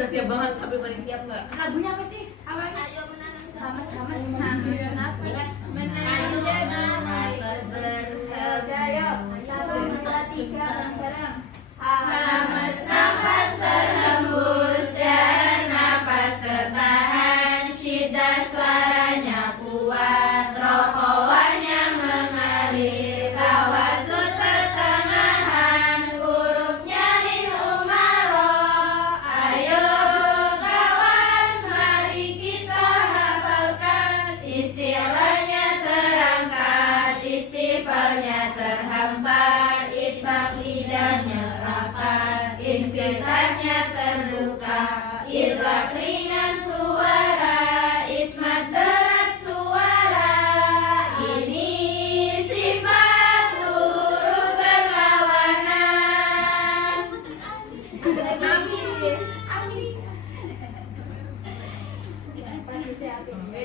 Udah siap banget, sambil paling siap nggak? Lagunya apa sih? Awalnya ayo menanam satu, dua, tiga, bareng-bareng. Hamas nafas terhembus dan nafas tertahan, syiddah suaranya kuat, rohawanya mengalir, tawasud pertengahan, hurufnya lin umaroh. Ayo kawan, mari kita hafalkan, istilahnya terangkat, istifalnya terhampar, itbaq lidahnya rapat, infitahnya terbuka, idgham ringan suara, ismat berat suara. Ini sifat huruf berlawanan.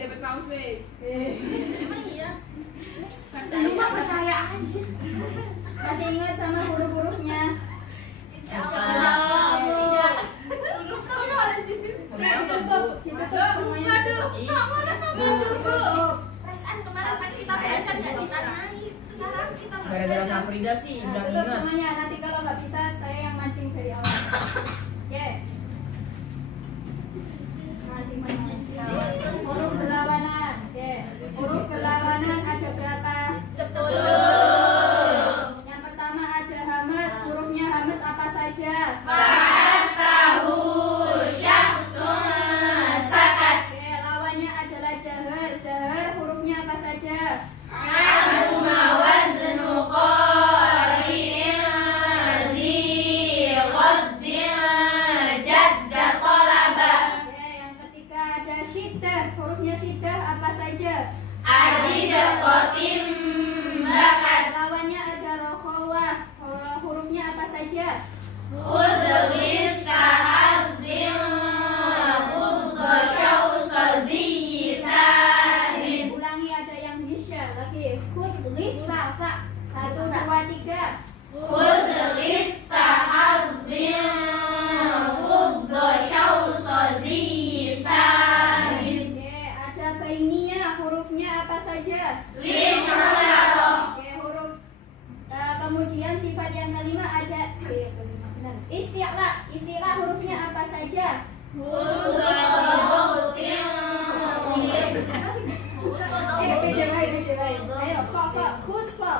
Dapat paus weh. Emang iya? Lupa percaya aja. Masih ingat sama huruf-hurufnya? Ditutup semuanya. Ditutup. Perasaan kemarin pas kita belajar nggak ditanyain. Sekarang kita nggak Gara-gara Safrida sih, Nah, bilang tutup ingat. semuanya. Nanti kalau nggak bisa saya yang mancing dari awal. Oke. Mancing. Huruf berlawanan. Oke. Huruf berlawanan ada berapa? 10. Yang pertama ada hamas. Hurufnya hamas apa saja? Tahu syahsun sakat. Oke, lawannya adalah jahar. Jahar hurufnya apa saja? Aluma waznu qari'in li ghaddin jadda talaba. Oke, yang ketiga ada syiddah. Hurufnya syiddah apa saja? Adida qatim bakat. Lawannya ada rokhawah. Hurufnya apa saja? Khudlis sa'adin khudda syawsazi sahin. Ulangi, ada yang hisya lagi. Khudlis sa. 1, 2, 3. Khudlis sa'adin khudda syawsazi sahin. Oke, ada bainiyah. Hurufnya apa saja? Lin mu'arraf. Oke, huruf. Kemudian sifat yang kelima ada isti'la. Isti'la hurufnya apa saja? Beda lain. Ayo, kok khusfa.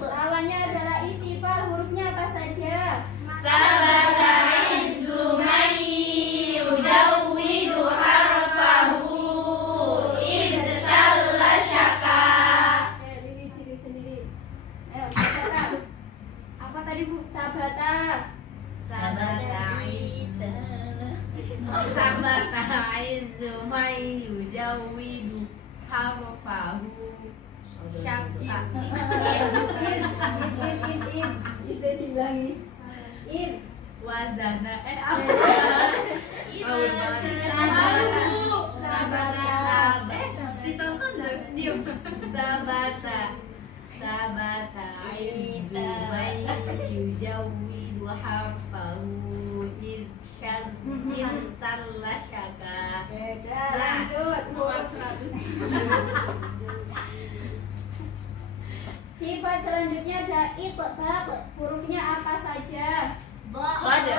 Lawannya adalah istifal. Hurufnya apa saja? Diri sendiri. Ayo, tabata. Apa tadi Bu? Tabata. In. Wazana. Ditonton deh, diam. Tabata izumai yujawidu harfahu insan lasyaka. Beda, lanjut. Nomor 100. Sifat selanjutnya ada itbaq. Hurufnya apa saja? Soalnya